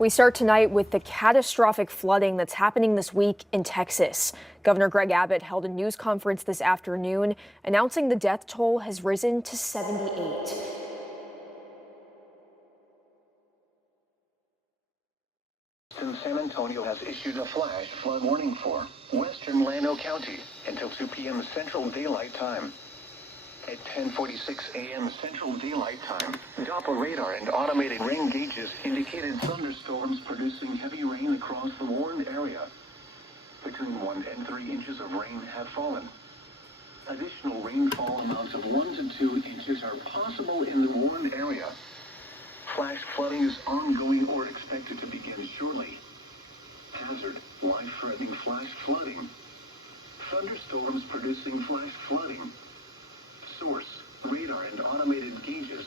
We start tonight with the catastrophic flooding that's happening this week in Texas. Governor Greg Abbott held a news conference this afternoon announcing the death toll has risen to 78. San Antonio has issued a flash flood warning for western Llano County until 2 p.m. Central Daylight Time. At 10:46 a.m. Central Daylight Time, Doppler radar and automated rain gauges indicated thunderstorms producing heavy rain across the warned area. Between 1 and 3 inches of rain have fallen. Additional rainfall amounts of 1 to 2 inches are possible in the warned area. Flash flooding is ongoing or expected to begin shortly. Hazard, life-threatening flash flooding. Thunderstorms producing flash flooding. Source, radar and automated gauges.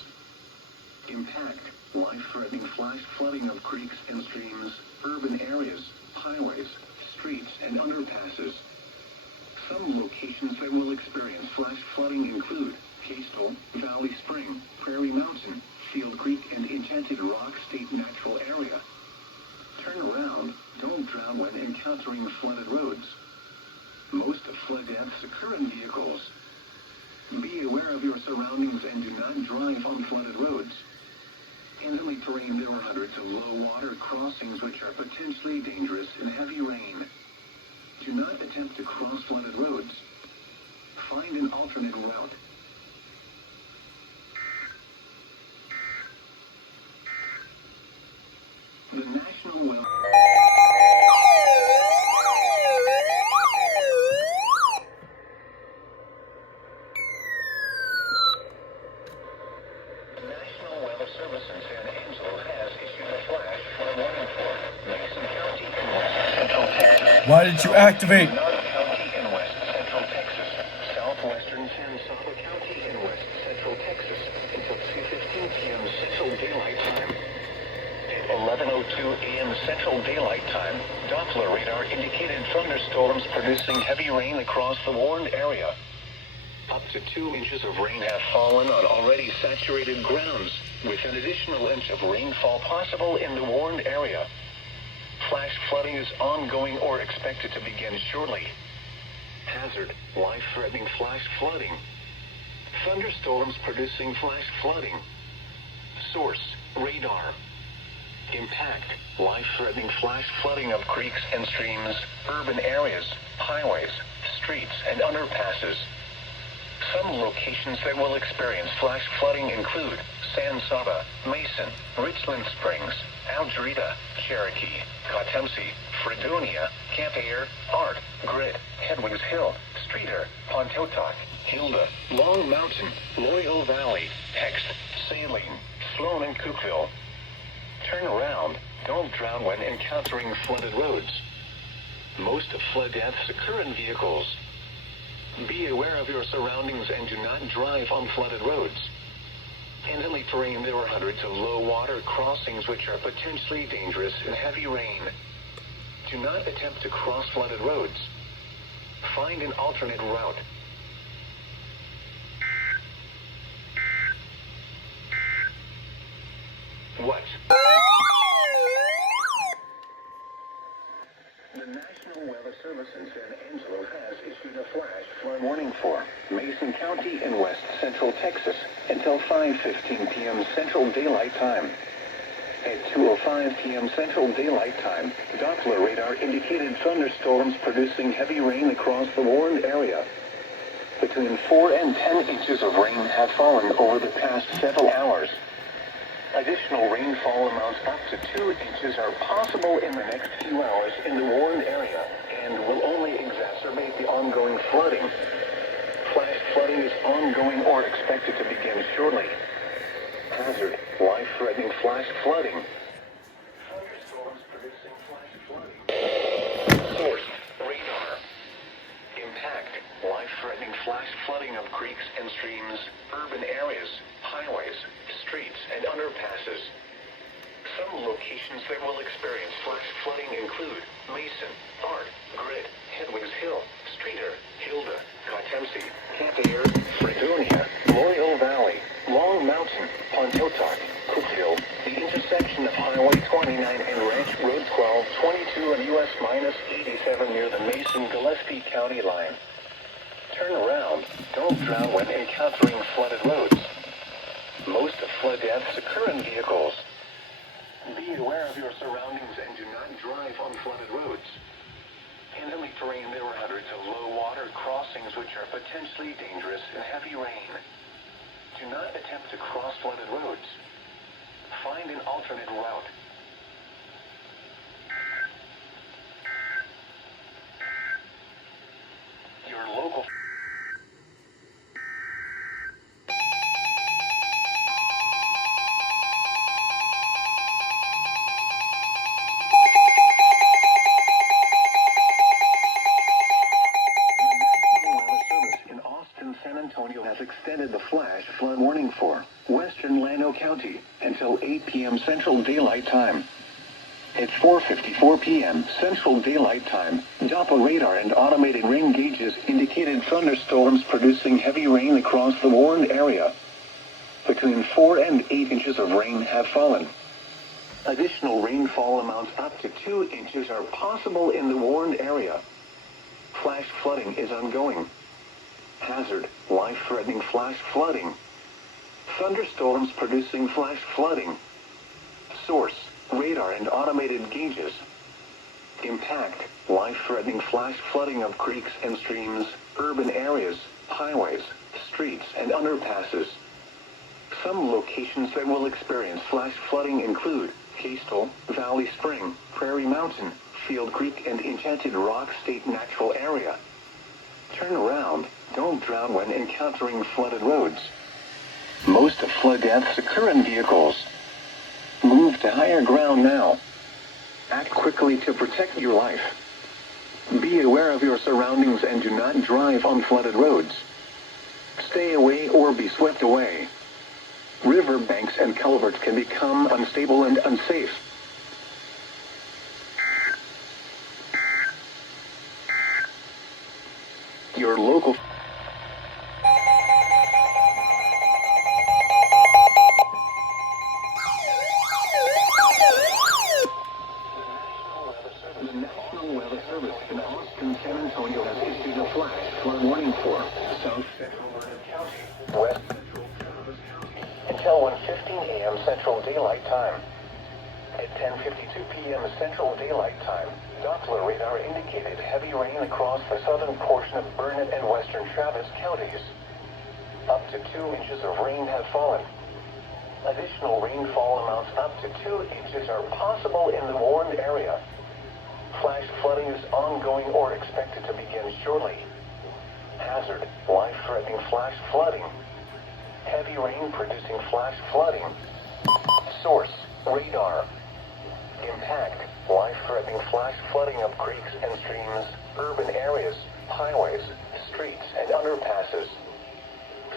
Impact, life-threatening flash flooding of creeks and streams, urban areas, highways, streets, and underpasses. Some locations that will experience flash flooding include Coastal, Valley Spring, Prairie Mountain, Field Creek, and Enchanted Rock State Natural Area. Turn around, don't drown when encountering flooded roads. Most of flood deaths occur in vehicles. Be aware of your surroundings and do not drive on flooded roads. In hilly terrain, there are hundreds of low water crossings which are potentially dangerous in heavy rain. Do not attempt to cross flooded roads. Find an alternate route. The National Well. Service in San Angelo has issued a flash flood warning for Mason County in West Central Texas. Why did you activate? Menard County in West Central Texas. Southwestern San Saba County in West Central Texas until 2:15 p.m. Central Daylight Time. At 11:02 a.m. Central Daylight Time, Doppler radar indicated thunderstorms producing heavy rain across the warned area. Up to 2 inches of rain have fallen on already saturated grounds, with an additional inch of rainfall possible in the warned area. Flash flooding is ongoing or expected to begin shortly. Hazard, life-threatening flash flooding. Thunderstorms producing flash flooding. Source, radar. Impact, life-threatening flash flooding of creeks and streams, urban areas, highways, streets, and underpasses. Some locations that will experience flash flooding include San Saba, Mason, Richland Springs, Aldreda, Cherokee, Cotemsi, Fredonia, Camp Air, Art, Grid, Headwinds Hill, Streeter, Pontotoc, Hilda, Long Mountain, Loyal Valley, Hext, Saline, Sloan, and Cookville. Turn around, don't drown when encountering flooded roads. Most of flood deaths occur in vehicles. Be aware of your surroundings and do not drive on flooded roads. In hilly terrain, there are hundreds of low water crossings which are potentially dangerous in heavy rain. Do not attempt to cross flooded roads. Find an alternate route. What? The National Weather Service in San Angelo has issued a flash flood warning for Mason County in West Central Texas until 5:15 p.m. Central Daylight Time. At 2:05 p.m. Central Daylight Time, Doppler radar indicated thunderstorms producing heavy rain across the warned area. Between 4 and 10 inches of rain have fallen over the past several hours. Additional rainfall amounts up to 2 inches are possible in the next few hours in the warned area and will only exacerbate the ongoing flooding. Flash flooding is ongoing or expected to begin shortly. Hazard, life-threatening flash flooding. Thunderstorms producing flash flooding. Source, radar. Impact, life-threatening flash flooding of creeks and streams, urban areas, highways, streets, and underpasses. Some locations that will experience flash flooding include Mason, Art, Grid, Headwinds Hill, Streeter, Hilda, Cotemsi, Camp Air, Fredonia, Loyal Valley, Long Mountain, Pontotoc, Cookville, the intersection of Highway 29 and Ranch Road 12, 22 and US-87 near the Mason-Gillespie County line. Turn around. Don't drown when encountering flooded roads. Most flood deaths occur in vehicles. Be aware of your surroundings and do not drive on flooded roads. In hilly terrain, there are hundreds of low-water crossings which are potentially dangerous in heavy rain. Do not attempt to cross flooded roads. Find an alternate route. Your local San Antonio has extended the flash flood warning for western Llano County until 8 p.m. Central Daylight Time. At 4:54 p.m. Central Daylight Time, Doppler radar and automated rain gauges indicated thunderstorms producing heavy rain across the warned area. Between 4 and 8 inches of rain have fallen. Additional rainfall amounts up to 2 inches are possible in the warned area. Flash flooding is ongoing. Hazard, life-threatening flash flooding. Thunderstorms producing flash flooding. Source, radar and automated gauges. Impact, life-threatening flash flooding of creeks and streams, urban areas, highways, streets, and underpasses. Some locations that will experience flash flooding include Castle, Valley Spring, Prairie Mountain, Field Creek, and Enchanted Rock State Natural Area. Turn around. Don't drown when encountering flooded roads. Most flood deaths occur in vehicles. Move to higher ground now. Act quickly to protect your life. Be aware of your surroundings and do not drive on flooded roads. Stay away or be swept away. River banks and culverts can become unstable and unsafe. Your local The National Weather Service in Austin, San Antonio has issued a flash flood warning for South Central County, West Central Travis County, until 1:15 a.m. Central Daylight Time. At 10:52 p.m. Central Daylight Time, Doppler radar indicated heavy rain across the southern portion of Burnett and western Travis counties. Up to 2 inches of rain have fallen. Additional rainfall amounts up to 2 inches are possible in the warned area. Flash flooding is ongoing or expected to begin shortly. Hazard, life-threatening flash flooding. Heavy rain producing flash flooding. Source, radar. Impact, life-threatening flash flooding of creeks and streams, urban areas, highways, streets, and underpasses.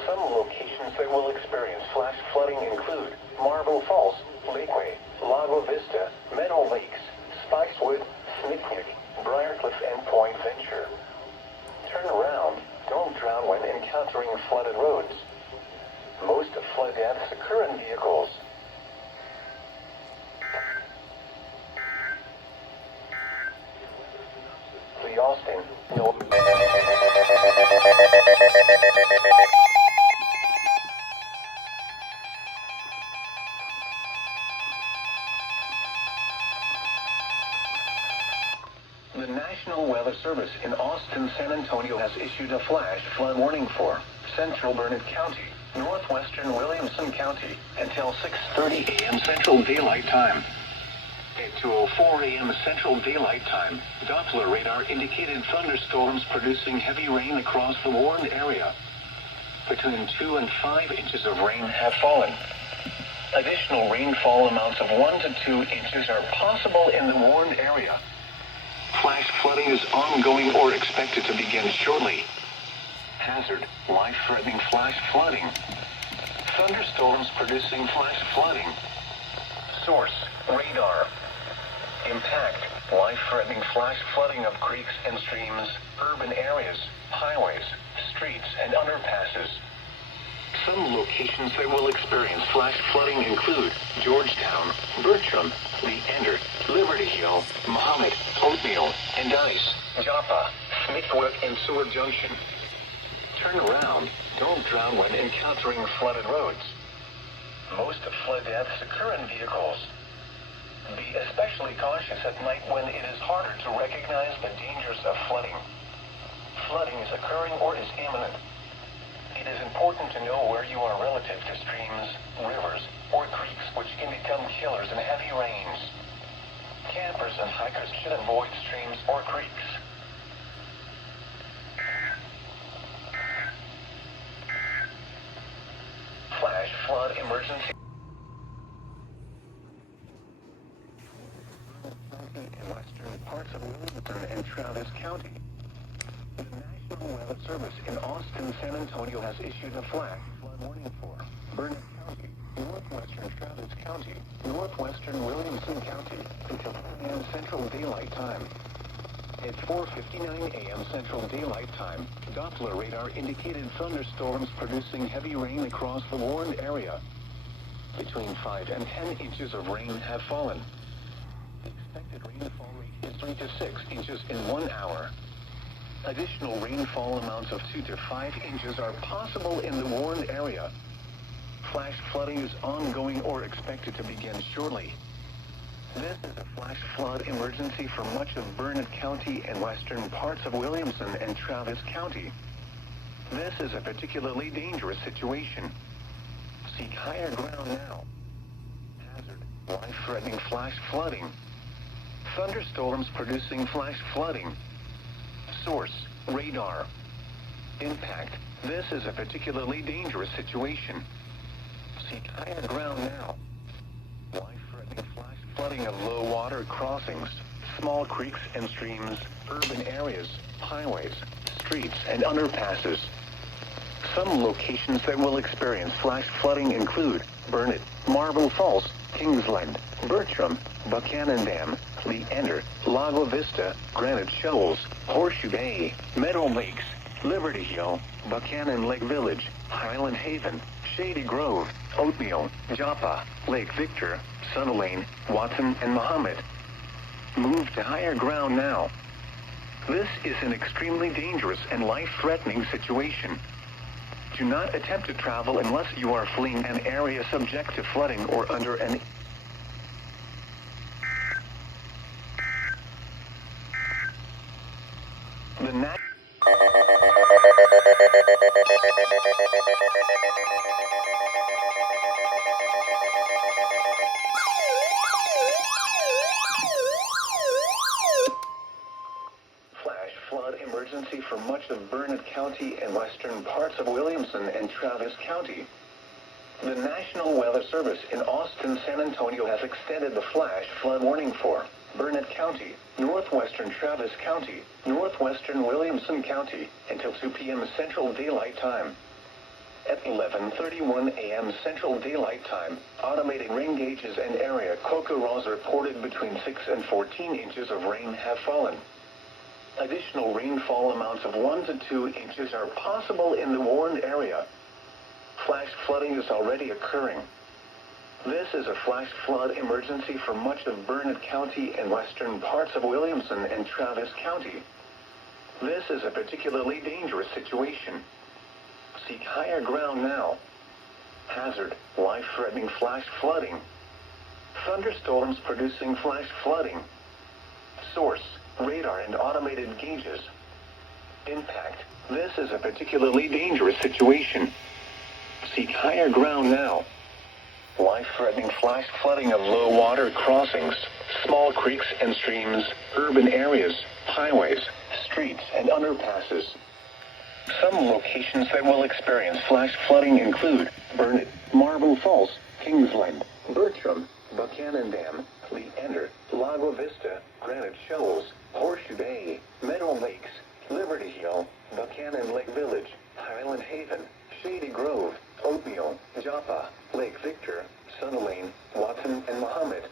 Some locations that will experience flash flooding include Marble Falls, Lakeway, Lago Vista, Meadow Lakes, Spicewood, Smitnik, Briarcliff, and Point Venture. Turn around. Don't drown when encountering flooded roads. Most flood deaths occur in vehicles. The Austin, no. The National Weather Service in Austin, San Antonio has issued a flash flood warning for Central Burnett County, northwestern Williamson County, until 6:30 a.m. Central Daylight Time. At 2:04 a.m. Central Daylight Time, Doppler radar indicated thunderstorms producing heavy rain across the warned area. Between 2 and 5 inches of rain have fallen. Additional rainfall amounts of 1 to 2 inches are possible in the warned area. Flash flooding is ongoing or expected to begin shortly. Hazard, life-threatening flash flooding. Thunderstorms producing flash flooding. Source, radar. Impact, life-threatening flash flooding of creeks and streams, urban areas, highways, streets, and underpasses. Some locations that will experience flash flooding include Georgetown, Bertram, Leander, Liberty Hill, Mahomet, Oatmeal, and Ice, Joppa, Smithwick, and Seward Junction. Turn around. Don't drown when encountering flooded roads. Most flood deaths occur in vehicles. Be especially cautious at night when it is harder to recognize the dangers of flooding. Flooding is occurring or is imminent. It is important to know where you are relative to streams, rivers, or creeks, which can become killers in heavy rains. Campers and hikers should avoid streams or creeks. Flash flood emergency. In western parts of Williamson and Travis County. The National Weather Service in Austin, San Antonio has issued a flash flood warning for Burnett County, northwestern Travis County, northwestern Williamson County, until 10 a.m. Central Daylight Time. At 4:59 a.m. Central Daylight Time, Doppler radar indicated thunderstorms producing heavy rain across the warned area. Between 5 and 10 inches of rain have fallen. The expected rainfall rate is 3 to 6 inches in 1 hour. Additional rainfall amounts of 2 to 5 inches are possible in the warned area. Flash flooding is ongoing or expected to begin shortly. This is a flash flood emergency for much of Burnett County and western parts of Williamson and Travis County. This is a particularly dangerous situation. Seek higher ground now. Hazard: life-threatening flash flooding. Thunderstorms producing flash flooding. Source: radar. Impact: this is a particularly dangerous situation. Seek higher ground now. Life-threatening flash flooding of low water crossings, small creeks and streams, urban areas, highways, streets, and underpasses. Some locations that will experience flash flooding include Burnett, Marble Falls, Kingsland, Bertram, Buchanan Dam, Leander, Lago Vista, Granite Shoals, Horseshoe Bay, Meadow Lakes, Liberty Hill, Buchanan Lake Village, Highland Haven, Shady Grove, Oatmeal, Joppa, Lake Victor, Sunny Lane, Watson, and Mahomet. Move to higher ground now. This is an extremely dangerous and life-threatening situation. Do not attempt to travel unless you are fleeing an area subject to flooding or under an Flash flood emergency for much of Burnett County and western parts of Williamson and Travis County. The National Weather Service in Austin, San Antonio has extended the flash flood warning for Burnett County, northwestern Travis County, northwestern Williamson County, until 2 p.m. Central Daylight Time. At 11:31 a.m. Central Daylight Time, automated rain gauges and area Kokoros reported between 6 and 14 inches of rain have fallen. Additional rainfall amounts of 1 to 2 inches are possible in the warned area. Flash flooding is already occurring. This is a flash flood emergency for much of Burnett County and western parts of Williamson and Travis County. This is a particularly dangerous situation. Seek higher ground now. Hazard: life-threatening flash flooding. Thunderstorms producing flash flooding. Source: radar and automated gauges. Impact: this is a particularly dangerous situation. Seek higher ground now. Life-threatening flash flooding of low water crossings, small creeks and streams, urban areas, highways, streets, and underpasses. Some locations that will experience flash flooding include Burnett, Marble Falls, Kingsland, Bertram, Buchanan Dam, Leander, Lago Vista, Granite Shoals, Horseshoe Bay, Meadow Lakes, Liberty Hill, Buchanan Lake Village, Highland Haven, Shady Grove, Oatmeal, Joppa, Lake Victor, Sunny Lane, Watson, and Mahomet.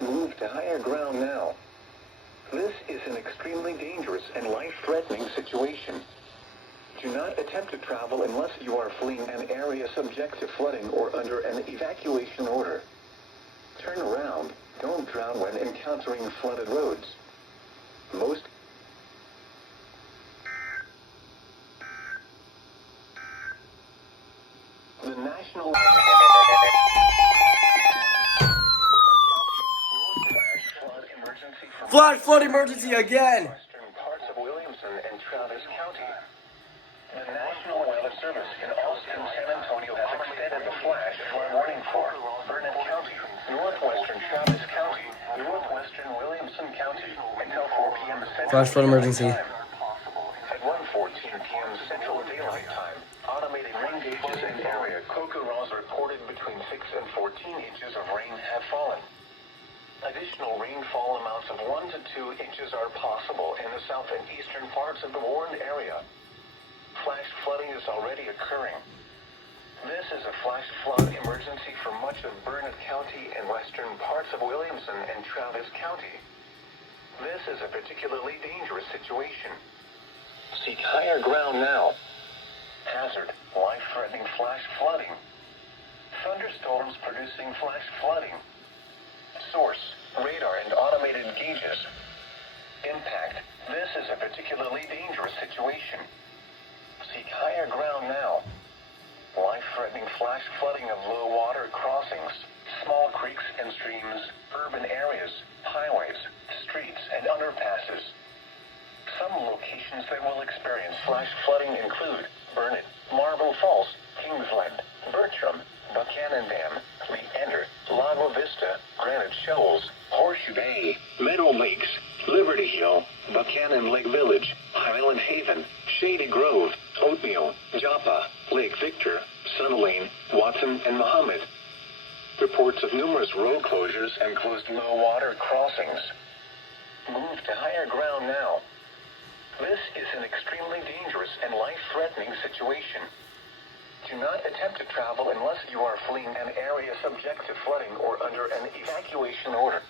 Move to higher ground now. This is an extremely dangerous and life-threatening situation. Do not attempt to travel unless you are fleeing an area subject to flooding or under an evacuation order. Turn around. Don't drown when encountering flooded roads. Most The National Flash flood emergency again! western parts of Williamson and Travis County. The National Weather Service in Austin, San Antonio has extended the flash flood warning for Burnett County, northwestern Travis County, northwestern Williamson County until 4 p.m. Central Flash flood emergency. Daylight Time. At 1:14 p.m. Central Daylight Time, automated rain gauges in area Kokoros reported between 6 and 14 inches of rain have fallen. Additional rainfall amounts of 1 to 2 inches are possible in the south and eastern parts of the warned area. Flash flooding is already occurring. This is a flash flood emergency for much of Burnett County and western parts of Williamson and Travis County. This is a particularly dangerous situation. Seek higher ground now. Hazard, life-threatening flash flooding. Thunderstorms producing flash flooding. Source, radar and automated gauges. Impact, this is a particularly dangerous situation. Seek higher ground now. Life-threatening flash flooding of low water crossings, small creeks and streams, urban areas, highways, streets, and underpasses. Some locations that will experience flash flooding include Burnett, Marble Falls, Kingsland, Bertram, Buchanan Dam, Leander, Lago Vista, Granite Shoals, Horseshoe Bay, Meadow Lakes, Liberty Hill, Buchanan Lake Village, Highland Haven, Shady Grove, Oatmeal, Joppa, Lake Victor, Sunderland, Watson, and Muhammad. Reports of numerous road closures and closed low water crossings. Move to higher ground now. This is an extremely dangerous and life-threatening situation. Do not attempt to travel unless you are fleeing an area subject to flooding or under an evacuation order.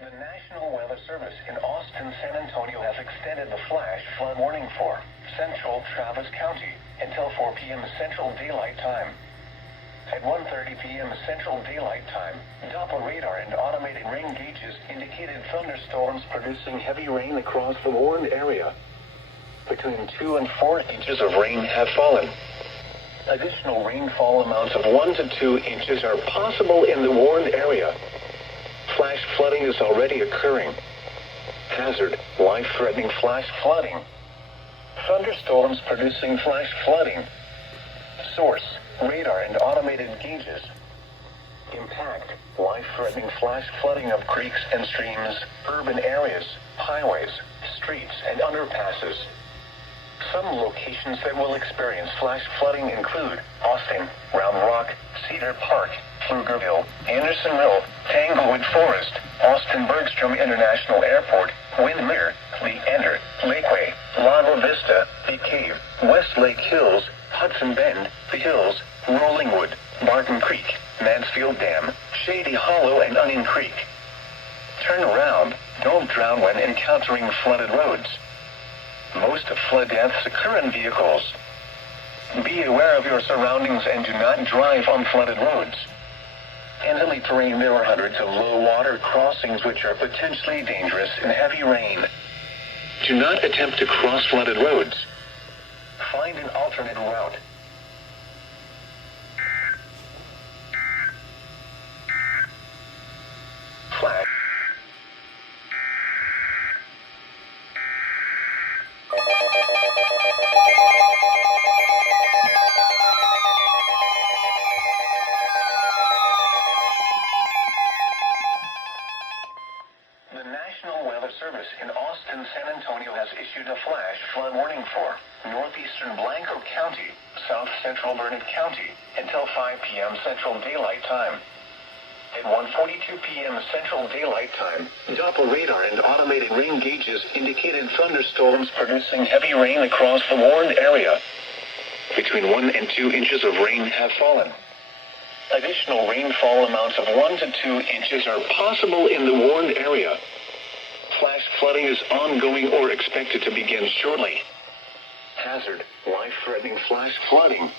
The National Weather Service in Austin, San Antonio has extended the flash flood warning for central Travis County until 4 p.m. Central Daylight Time. At 1:30 p.m. Central Daylight Time, Doppler radar and automated rain gauges indicated thunderstorms producing heavy rain across the warned area. Between 2 and 4 inches of rain have fallen. Additional rainfall amounts of 1 to 2 inches are possible in the warned area. Flash flooding is already occurring. Hazard, life-threatening flash flooding. Thunderstorms producing flash flooding. Source, radar and automated gauges. Impact, life-threatening flash flooding of creeks and streams, urban areas, highways, streets, and underpasses. Some locations that will experience flash flooding include Austin, Round Rock, Cedar Park, Pflugerville, Andersonville, Tanglewood Forest, Austin Bergstrom International Airport, Windermere, Leander, Lakeway, Lago Vista, The Cave, West Lake Hills, Hudson Bend, The Hills, Rolling Wood, Barton Creek, Mansfield Dam, Shady Hollow, and Onion Creek. Turn around. Don't drown when encountering flooded roads. Most flood deaths occur in vehicles. Be aware of your surroundings and do not drive on flooded roads. In hilly terrain, there are hundreds of low water crossings which are potentially dangerous in heavy rain. Do not attempt to cross flooded roads. Find an alternate route. Flash. The National Weather Service in Austin, San Antonio has issued a flash flood warning for northeastern Blanco County, south central Burnett County, until 5 p.m. Central Daylight Time. At 1:42 p.m. Central Daylight Time, Doppler radar and automated rain gauges indicated thunderstorms producing heavy rain across the warned area. Between 1 and 2 inches of rain have fallen. Additional rainfall amounts of 1 to 2 inches are possible in the warned area. Flash flooding is ongoing or expected to begin shortly. Hazard: life-threatening flash flooding.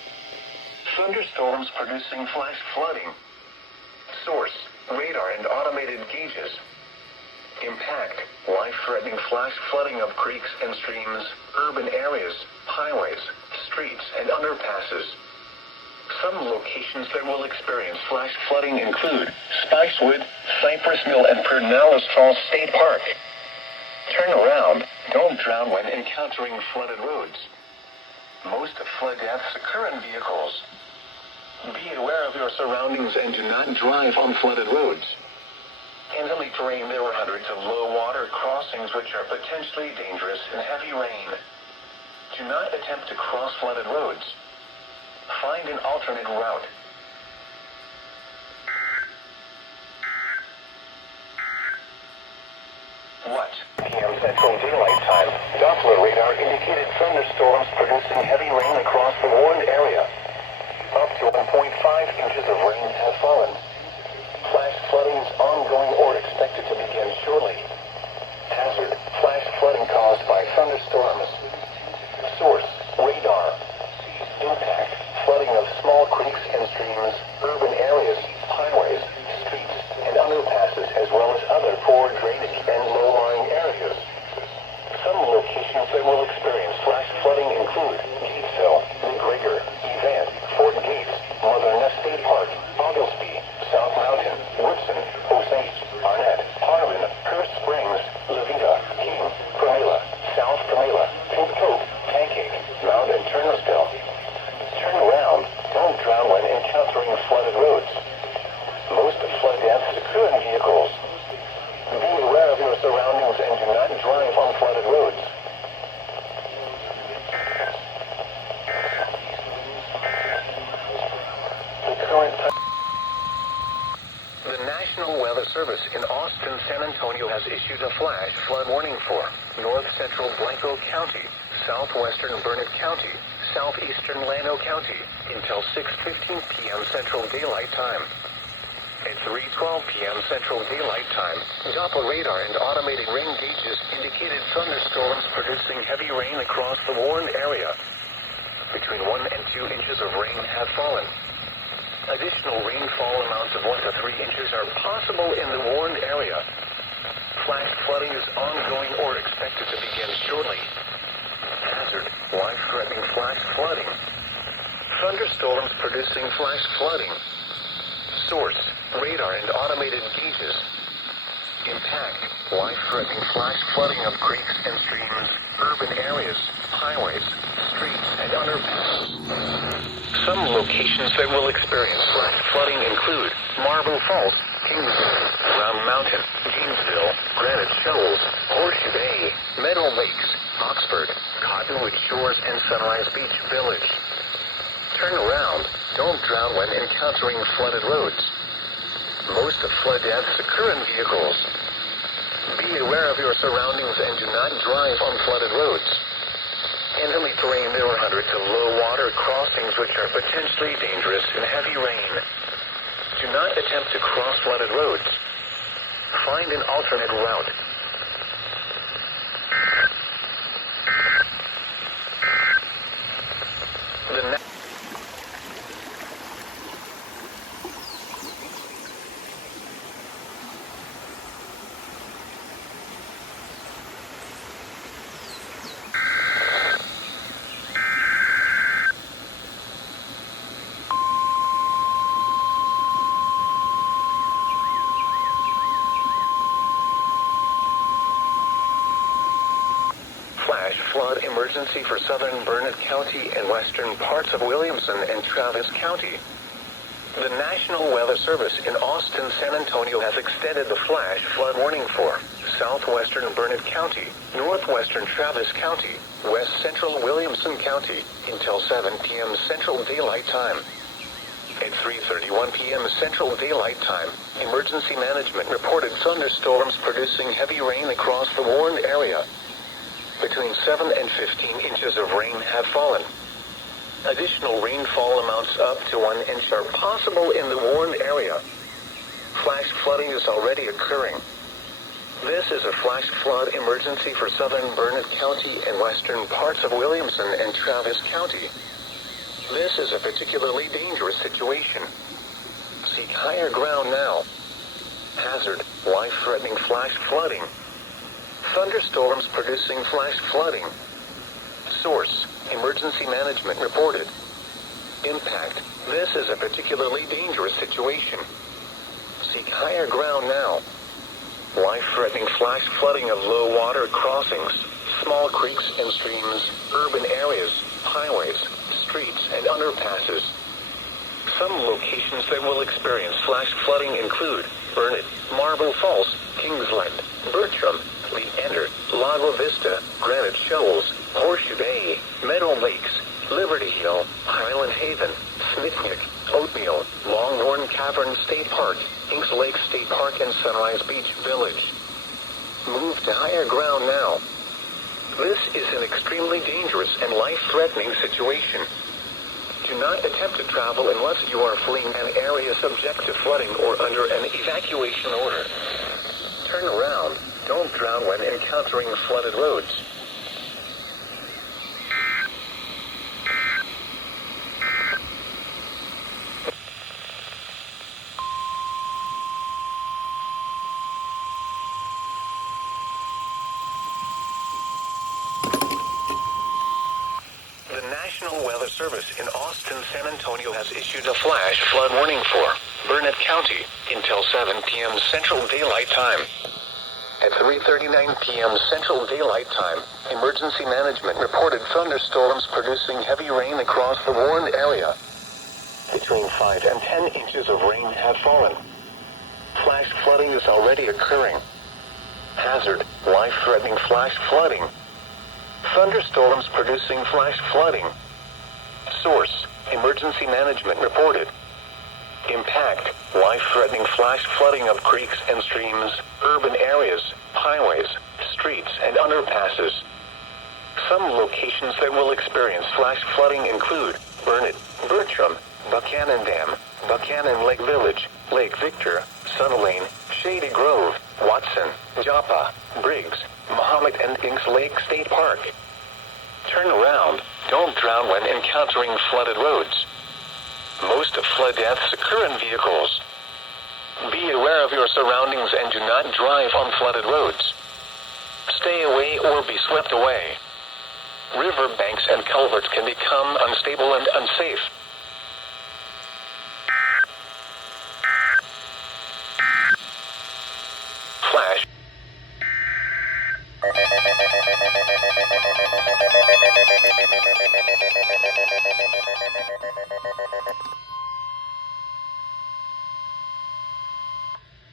Thunderstorms producing flash flooding. Source: radar and automated gauges. Impact: life-threatening flash flooding of creeks and streams, urban areas, highways, streets, and underpasses. Some locations that will experience flash flooding include Spicewood, Cypress Mill, and Pedernales Falls State Park. Turn around. Don't drown when encountering flooded roads. Most flood deaths occur in vehicles. Be aware of your surroundings and do not drive on flooded roads. In hilly terrain, there are hundreds of low-water crossings which are potentially dangerous in heavy rain. Do not attempt to cross flooded roads. Find an alternate route. What? PM Central Daylight Time. Doppler radar indicated thunderstorms producing heavy rain across the warned area. Up to 1.5 inches of rain have fallen. Flash flooding is ongoing or expected to begin shortly. Hazard: flash flooding caused by thunderstorms. Source: radar. Impact: flooding of small creeks and streams, urban areas, highways, streets, and underpasses, as well as other poor drainage and low-lying areas. Some locations that will experience flash flooding include Gatesville, McGregor, Evant, Fort Gates, Mother Ness State Park, Oglesby, South Mountain, Woodson, Osage, Arnett, Harlan, Hurst Springs, Levita, King, Pramila, South Pramila, Pink Cove, Pancake, Mount and Turnersville. Turn around. Don't drown when encountering flooded roads. Most flood deaths occur in vehicles. Be aware of your surroundings and do not drive on flooded roads. The current time. The National Weather Service in Austin, San Antonio has issued a flash flood warning for north central Blanco County, southwestern Burnett County, southeastern Llano County until 6:15 p.m. Central Daylight Time. At 3:12 p.m. Central Daylight Time, Doppler radar and automated rain gauges indicated thunderstorms producing heavy rain across the warned area. Between 1 and 2 inches of rain have fallen. Additional rainfall amounts of 1 to 3 inches are possible in the warned area. Flash flooding is ongoing or expected to begin shortly. Hazard: life-threatening flash flooding. Thunderstorms producing flash flooding. Source: radar and automated gauges. Impact: life-threatening flash flooding of creeks and streams, urban areas, highways, streets, and underpasses. Some locations that will experience flash flooding include Marble Falls, Kingsville, Round Mountain, Gainesville, Granite Shoals, Horseshoe Bay, Meadow Lakes, Oxford, Cottonwood Shores, and Sunrise Beach Village. Turn around. Don't drown when encountering flooded roads. Most flood deaths occur in vehicles. Be aware of your surroundings and do not drive on flooded roads. In hilly terrain, there are hundreds of low-water crossings which are potentially dangerous in heavy rain. Do not attempt to cross flooded roads. Find an alternate route. Flood emergency for southern Burnett County and western parts of Williamson and Travis County. The National Weather Service in Austin, San Antonio has extended the flash flood warning for southwestern Burnett County, northwestern Travis County, west central Williamson County until 7 p.m. Central Daylight Time. At 3:31 p.m. Central Daylight Time, emergency management reported thunderstorms producing heavy rain across the warned area. Between 7 and 15 inches of rain have fallen. Additional rainfall amounts up to 1 inch are possible in the warned area. Flash flooding is already occurring. This is a flash flood emergency for southern Burnett County and western parts of Williamson and Travis County. This is a particularly dangerous situation. Seek higher ground now. Hazard, life-threatening flash flooding. Thunderstorms producing flash flooding. Source, emergency management reported. Impact, this is a particularly dangerous situation. Seek higher ground now. Life-threatening flash flooding of low water crossings, small creeks and streams, urban areas, highways, streets, and underpasses. Some locations that will experience flash flooding include Burnett, Marble Falls, Kingsland, Bertram, Leander, Lago Vista, Granite Shoals, Horseshoe Bay, Meadow Lakes, Liberty Hill, Highland Haven, Smithwick, Oatmeal, Longhorn Cavern State Park, Inks Lake State Park, and Sunrise Beach Village. Move to higher ground now. This is an extremely dangerous and life-threatening situation. Do not attempt to travel unless you are fleeing an area subject to flooding or under an evacuation order. Turn around. Don't drown when encountering flooded roads. The National Weather Service in Austin, San Antonio has issued a flash flood warning for Burnett County until 7 p.m. Central Daylight Time. At 3:39 p.m. Central Daylight Time, emergency management reported thunderstorms producing heavy rain across the warned area. Between 5 and 10 inches of rain have fallen. Flash flooding is already occurring. Hazard, life-threatening flash flooding. Thunderstorms producing flash flooding. Source, emergency management reported. Impact, life-threatening flash flooding of creeks and streams, urban areas, highways, streets, and underpasses. Some locations that will experience flash flooding include Burnett, Bertram, Buchanan Dam, Buchanan Lake Village, Lake Victor, Sun Lane, Shady Grove, Watson, Joppa, Briggs, Mahomet, and Inks Lake State Park. Turn around. Don't drown when encountering flooded roads. Most flood deaths occur in vehicles. Be aware of your surroundings and do not drive on flooded roads. Stay away or be swept away. River banks and culverts can become unstable and unsafe. Flash.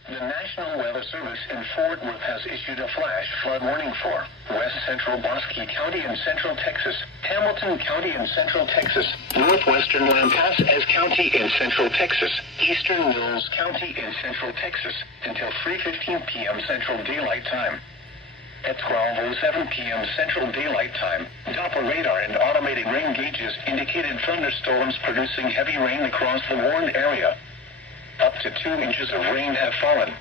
The National Weather Service in Fort Worth has issued a flash flood warning for West Central Bosque County in Central Texas, Hamilton County in Central Texas, Northwestern Lampasas County in Central Texas, Eastern Mills County in Central Texas, until 3:15 p.m. Central Daylight Time. At 12:07 p.m. Central Daylight Time, Doppler radar and automated rain gauges indicated thunderstorms producing heavy rain across the warned area. Up to 2 inches of rain have fallen.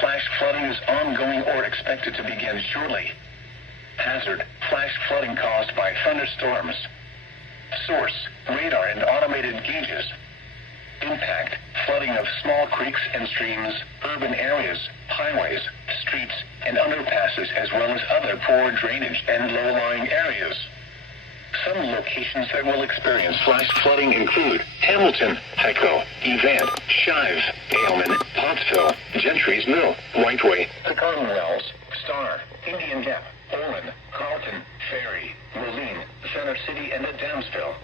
Flash flooding is ongoing or expected to begin shortly. Hazard, flash flooding caused by thunderstorms. Source, radar and automated gauges. Impact, flooding of small creeks and streams, urban areas, highways, streets, and underpasses, as well as other poor drainage and low-lying areas. Some locations that will experience flash flooding include Hamilton, Tyco, Evant, Shives, Aylman, Pottsville, Gentry's Mill, Whiteway, the Commonwealths, Star, Indian Gap, Olin, Carlton, Ferry, Moline, Center City, and Adamsville.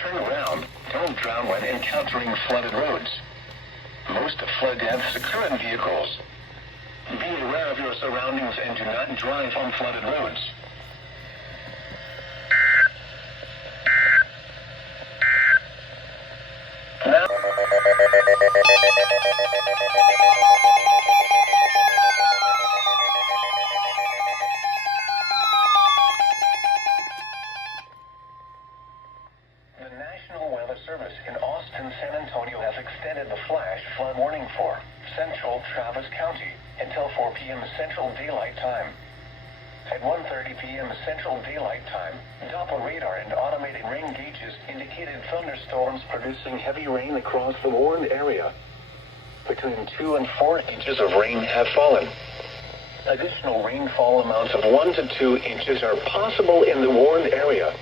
Turn around. Don't drown when encountering flooded roads. Most flood deaths occur in vehicles. Be aware of your surroundings and do not drive on flooded roads. The National Weather Service in Austin, San Antonio has extended the flash flood warning for central Travis County until 4 p.m. Central Daylight Time. At 1:30 p.m. Central Daylight Time, Doppler radar and automated rain gauges indicated thunderstorms producing heavy rain across the warned area. Between 2 and 4 inches of rain have fallen. Additional rainfall amounts of 1 to 2 inches are possible in the warned area.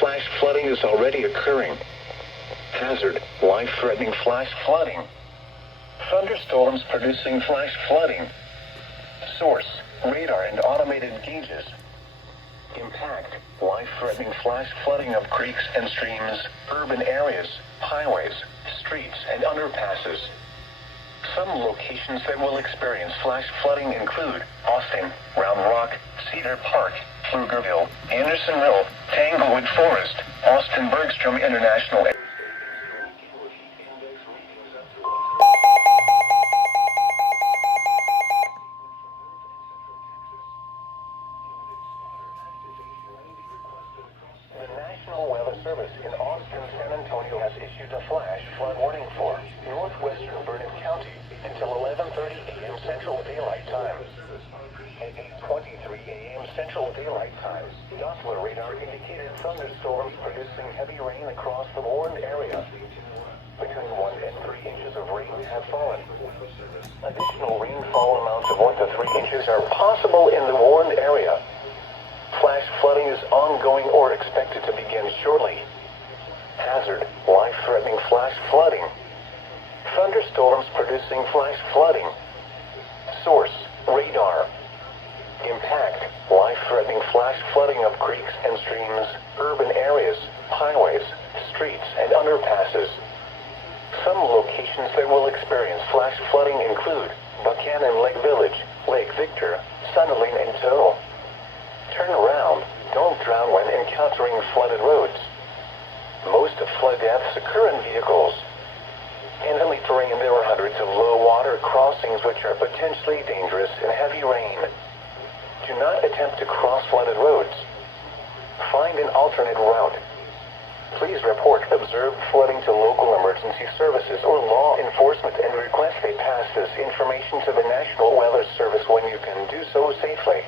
Flash flooding is already occurring. Hazard, life-threatening flash flooding. Thunderstorms producing flash flooding. Source, radar and automated gauges. Impact, life-threatening flash flooding of creeks and streams, urban areas, highways, streets, and underpasses. Some locations that will experience flash flooding include Austin, Round Rock, Cedar Park, Pflugerville, Andersonville, Tanglewood Forest, Austin Bergstrom International. The National Weather Service in Austin, San Antonio has issued a flash flood warning for northwestern Burnett County until 11:30 a.m. Central Daylight Time. At 8:23 a.m. Central Daylight Time, Doppler radar indicated thunderstorms producing heavy rain across the warned area. Between 1 and 3 inches of rain have fallen. Additional rainfall amounts of 1 to 3 inches are possible in the warned area. Flash flooding is ongoing or expected to begin shortly. Hazard, life-threatening flash flooding. Thunderstorms producing flash flooding. Source, radar. Impact, life-threatening flash flooding of creeks and streams, urban areas, highways, streets, and underpasses. Some locations that will experience flash flooding include Buchanan Lake Village, Lake Victor, Sunderland, and Toll. Turn around. Don't drown when encountering flooded roads. Most flood deaths occur in vehicles. In hilly terrain, there are hundreds of low-water crossings which are potentially dangerous in heavy rain. Do not attempt to cross flooded roads. Find an alternate route. Please report observed flooding to local emergency services or law enforcement and request they pass this information to the National Weather Service when you can do so safely.